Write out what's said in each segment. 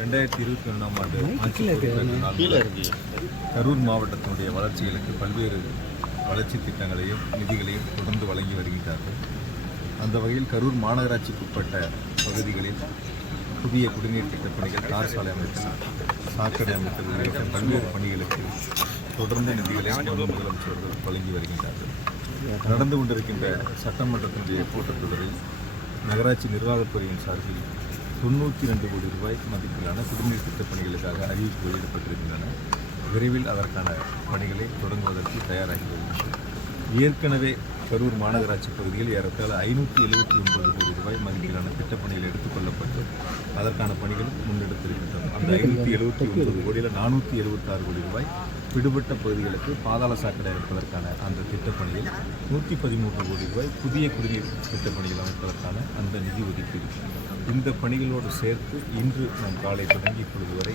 ரெண்டாயிரத்தி இருபத்தி ஒன்றாம் ஆண்டு கரூர் மாவட்டத்தினுடைய வளர்ச்சிகளுக்கு பல்வேறு வளர்ச்சி திட்டங்களையும் நிதிகளையும் தொடர்ந்து வழங்கி வருகின்றார்கள் அந்த வகையில் கரூர் மாநகராட்சிக்கு உட்பட்ட பகுதிகளில் புதிய குடிநீர் திட்டப் பணிகள் தார் சாலை அமைத்தல் சாக்கடை அமைத்தல் உள்ளிட்ட பல்வேறு பணிகளுக்கு தொடர்ந்து நிதிகளை முதலமைச்சர்கள் வழங்கி வருகின்றார்கள் நடந்து கொண்டிருக்கின்ற சட்டமன்றத்தினுடைய கூட்டத்தொடரில் நகராட்சி நிர்வாகத்துறையின் சார்பில் தொண்ணூற்றி ரெண்டு கோடி ரூபாய் மதிப்பிலான குடிநீர் திட்டப் பணிகளுக்காக அறிவிப்பு வெளியிடப்பட்டிருக்கின்றன விரைவில் அதற்கான பணிகளை தொடங்குவதற்கு தயாராகி வருகின்றன ஏற்கனவே கரூர் மாநகராட்சி பகுதியில் ஏறத்தாழ ஐநூற்றி எழுபத்தி ஒன்பது கோடி ரூபாய் மதிப்பிலான திட்டப்பணிகள் எடுத்துக்கொள்ளப்பட்டு அதற்கான பணிகள் முன்னெடுத்திருக்கின்றன அந்த ஐநூற்றி எழுபத்தி ஒன்பது கோடியில் நானூற்றி எழுபத்தாறு கோடி ரூபாய் விடுபட்ட பகுதிகளுக்கு பாதாள சாக்கடை அமைப்பதற்கான அந்த திட்டப்பணியில் நூற்றி பதிமூன்று கோடி ரூபாய் புதிய குடிநீர் திட்டப்பணிகள் அமைப்பதற்கான அந்த நிதி ஒதுக்கீடு இந்த பணிகளோடு சேர்த்து இன்று நாம் காலை தொடங்கி இப்பொழுது வரை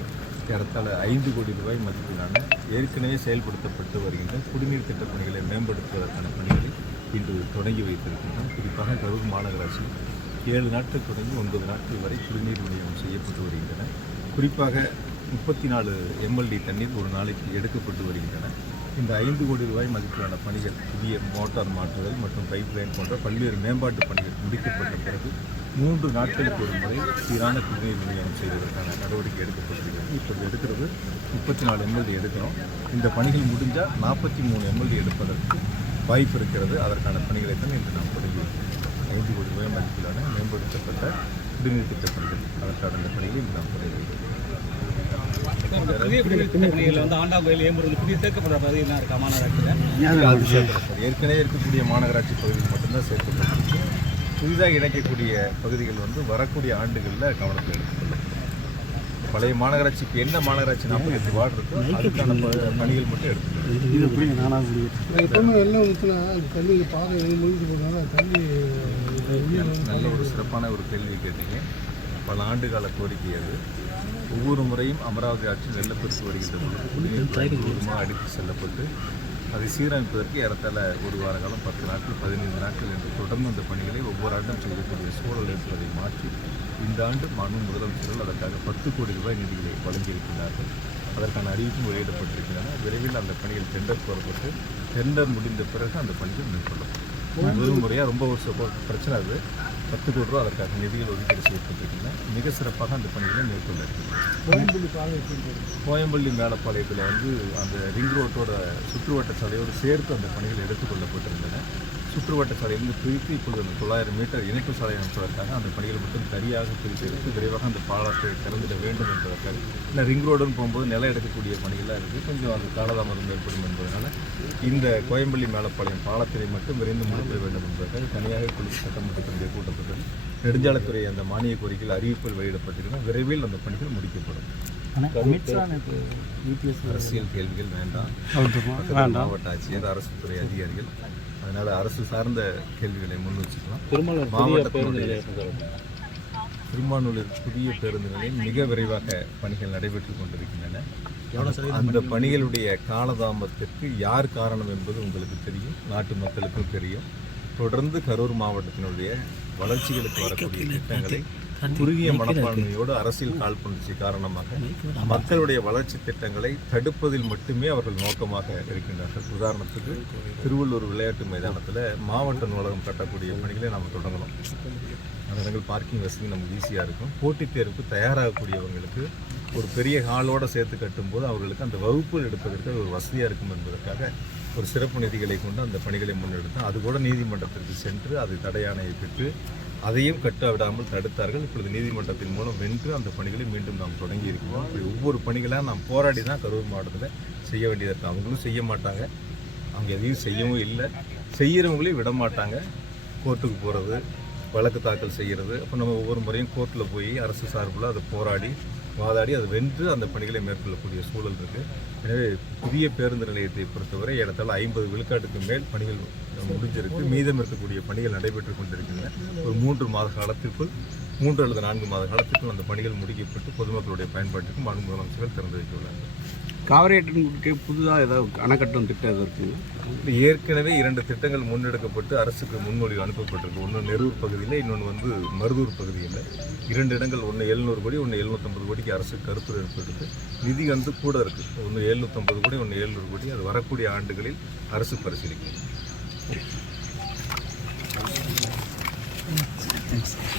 ஏறத்தாழ ஐந்து கோடி ரூபாய் மதிப்பிலான ஏற்கனவே செயல்படுத்தப்பட்டு வருகின்ற குடிநீர் திட்டப் பணிகளை மேம்படுத்துவதற்கான பணிகளை இன்று தொடங்கி வைத்திருக்கின்றோம் குறிப்பாக கரூர் மாநகராட்சி ஏழு நாட்கள் தொடங்கி ஒன்பது நாட்கள் வரை குடிநீர் விநியோகம் செய்யப்பட்டு வருகின்றன குறிப்பாக முப்பத்தி நாலு எம்எல்டி தண்ணீர் ஒரு நாளைக்கு எடுக்கப்பட்டு வருகின்றன இந்த ஐந்து கோடி ரூபாய் மதிப்பிலான பணிகள் புதிய மோட்டார் மாற்றுதல் மற்றும் பைப் லைன் போன்ற பல்வேறு மேம்பாட்டு பணிகள் முடிக்கப்பட்ட பிறகு மூன்று நாட்களுக்கு ஒரு முறை சீரான குடிநீர் விநியோகம் செய்வதற்கான நடவடிக்கை எடுக்கப்பட்டிருக்கிறது இப்போது எடுக்கிறது முப்பத்தி நாலு எம்எல்டி எடுக்கிறோம் இந்த பணிகள் முடிஞ்சால் நாற்பத்தி மூணு எம்எல்டி எடுப்பதற்கு வாய்ப்பு இருக்கிறது அதற்கான பணிகளை தான் இன்று நாம் தொடங்கி ஐந்து கோடி ரூபாய் மதிப்பிலான மேம்படுத்தப்பட்ட குடிநீர் திட்டப்பணிகள் அதற்கான பணிகளை இன்று நாம் தொடங்கி வந்து கோயில் இருக்கா ஏற்கனவே இருக்கக்கூடிய மாநகராட்சி பகுதியில் மட்டும்தான் சேர்க்கப்பட்டிருக்கு புதிதாக இணைக்கக்கூடிய பகுதிகள் வந்து வரக்கூடிய ஆண்டுகளில் கவனத்தில் எடுத்துக்கொள்ளும் பழைய மாநகராட்சிக்கு என்ன மாநகராட்சி எட்டு வார்டு இருக்கோ அதுக்கான பணிகள் மட்டும் எடுத்துக்கணும் நல்ல ஒரு சிறப்பான ஒரு கேள்வி கேட்டீங்க பல ஆண்டுகால கோரிக்கை அது ஒவ்வொரு முறையும் அமராவதி ஆட்சி வெள்ளப்பெருக்கு வருகின்ற அடித்து செல்லப்பட்டு அதை சீரமைப்பதற்கு இடத்தால ஒரு வார காலம் பத்து நாட்கள் பதினைந்து நாட்கள் என்று தொடர்ந்து அந்த பணிகளை ஒவ்வொரு ஆண்டும் செய்யக்கூடிய சூழல் என்பதை மாற்றி இந்த ஆண்டு மாநில முதலமைச்சர்கள் அதற்காக பத்து கோடி ரூபாய் நிதிகளை வழங்கியிருக்கிறார்கள் அதற்கான அறிவிப்பும் வெளியிடப்பட்டிருக்கின்றன விரைவில் அந்த பணிகள் டெண்டர் கோரப்பட்டு டெண்டர் முடிந்த பிறகு அந்த பணிகள் மேற்கொள்ளும் முதல் முறையாக ரொம்ப ஒரு பிரச்சனை அது பத்து கோடி ரூபா அதற்காக நிதிகள் ஒதுக்கீடு செய்யப்பட்டிருக்கின்றன மிக சிறப்பாக அந்த பணிகளை மேற்கொள்ள கோயம்பள்ளி மேலப்பாளையத்தில் வந்து அந்த ரிங் ரோட்டோட சுற்றுவட்ட சாலையோடு சேர்த்து அந்த பணிகள் எடுத்துக்கொள்ளப்பட்டிருந்தன சுற்றுவட்ட சாலையிலிருந்து பிரித்து இப்பொழுது அந்த தொள்ளாயிரம் மீட்டர் இணைப்பு சாலை அமைப்பதற்காக அந்த பணிகளை மட்டும் தனியாக பிரித்து எடுத்து விரைவாக அந்த பாலத்தை திறந்துட வேண்டும் என்பதற்காக இல்லை ரிங் ரோடுன்னு போகும்போது நிலை எடுக்கக்கூடிய பணிகளாக இருக்குது கொஞ்சம் அது காலதாமதம் ஏற்படும் என்பதனால் இந்த கோயம்பள்ளி மேலப்பாளையம் பாலத்திரை மட்டும் விரைந்து முடித்திட வேண்டும் என்பதற்காக தனியாக குளிர் சட்டமன்றத்தினுடைய கூட்டப்பட்டது நெடுஞ்சாலைத்துறை அந்த மானிய கோரிக்கையில் அறிவிப்புகள் வெளியிடப்பட்டிருக்கிறது விரைவில் அந்த பணிகள் முடிக்கப்படும் அரசியல் கேள்விகள் வேண்டாம் மாவட்ட ஆட்சியர் அரசு துறை அதிகாரிகள் அதனால் அரசு சார்ந்த கேள்விகளை முன் வச்சுக்கலாம் மாவட்டத்தினுடைய திருமானூலர் புதிய பேருந்து நிலையம் மிக விரைவாக பணிகள் நடைபெற்று கொண்டிருக்கின்றன அந்த பணிகளுடைய காலதாமத்திற்கு யார் காரணம் என்பது உங்களுக்கு தெரியும் நாட்டு மக்களுக்கும் தெரியும் தொடர்ந்து கரூர் மாவட்டத்தினுடைய வளர்ச்சிகளுக்கு வரக்கூடிய திட்டங்களை குறுகிய மனப்பான்மையோடு அரசியல் காழ்ப்புணர்ச்சி காரணமாக மக்களுடைய வளர்ச்சி திட்டங்களை தடுப்பதில் மட்டுமே அவர்கள் நோக்கமாக இருக்கின்றார்கள் உதாரணத்துக்கு திருவள்ளூர் விளையாட்டு மைதானத்தில் மாவட்ட நூலகம் கட்டக்கூடிய பணிகளை நாம் தொடங்கணும் அந்த இடங்கள் பார்க்கிங் வசதி நமக்கு ஈஸியாக இருக்கும் போட்டித் தேர்வுக்கு தயாராகக்கூடியவங்களுக்கு ஒரு பெரிய ஹாலோடு சேர்த்து கட்டும்போது அவர்களுக்கு அந்த வகுப்பு எடுப்பதற்கு ஒரு வசதியாக இருக்கும் என்பதற்காக ஒரு சிறப்பு நிதிகளை கொண்டு அந்த பணிகளை முன்னெடுத்தோம் அது கூட நீதிமன்றத்திற்கு சென்று அது தடையானையை பெற்று அதையும் கட்டவிடாமல் தடுத்தார்கள் இப்பொழுது நீதிமன்றத்தின் மூலம் வென்று அந்த பணிகளை மீண்டும் நாம் தொடங்கி இருக்கிறோம் இப்படி ஒவ்வொரு பணிகளாக நாம் போராடி தான் கரூர் மாவட்டத்தில் செய்ய வேண்டியதாக அவங்களும் செய்ய மாட்டாங்க அவங்க எதையும் செய்யவும் இல்லை செய்கிறவங்களையும் விட மாட்டாங்க கோர்ட்டுக்கு போகிறது வழக்கு தாக்கல் செய்கிறது அப்போ நம்ம ஒவ்வொரு முறையும் கோர்ட்டில் போய் அரசு சார்பில் அதை போராடி வாதாடி அது வென்று அந்த பணிகளை மேற்கொள்ளக்கூடிய சூழல் இருக்குது எனவே புதிய பேருந்து நிலையத்தை பொறுத்தவரை ஏறத்தாழ ஐம்பது விழுக்காட்டுக்கு மேல் பணிகள் முடிஞ்சிருக்கு மீதம் இருக்கக்கூடிய பணிகள் நடைபெற்று கொண்டிருக்கின்றன ஒரு மூன்று மாத காலத்திற்குள் மூன்று அல்லது நான்கு மாத காலத்திற்குள் அந்த பணிகள் முடிக்கப்பட்டு பொதுமக்களுடைய பயன்பாட்டுக்கு மாநில முதலமைச்சர்கள் திறந்து வைத்துள்ளார்கள் காவிரி ஆற்றினுக்கு புதுதாக ஏதாவது அணைக்கட்டும் திட்டம் எதாவது ஏற்கனவே இரண்டு திட்டங்கள் முன்னெடுக்கப்பட்டு அரசுக்கு முன்மொழிவு அனுப்பப்பட்டிருக்கு ஒன்று நெரூர் பகுதியில் இன்னொன்று வந்து மருதூர் பகுதியில் இரண்டு இடங்கள் ஒன்று எழுநூறு கோடி ஒன்று எழுநூற்றம்பது கோடிக்கு அரசு கருத்து ஏற்பட்டிருக்கு நிதி வந்து கூட இருக்குது ஒன்று எழுநூற்றம்பது கோடி ஒன்று எழுநூறு கோடி அது வரக்கூடிய ஆண்டுகளில் அரசு பரிசீலிக்கும்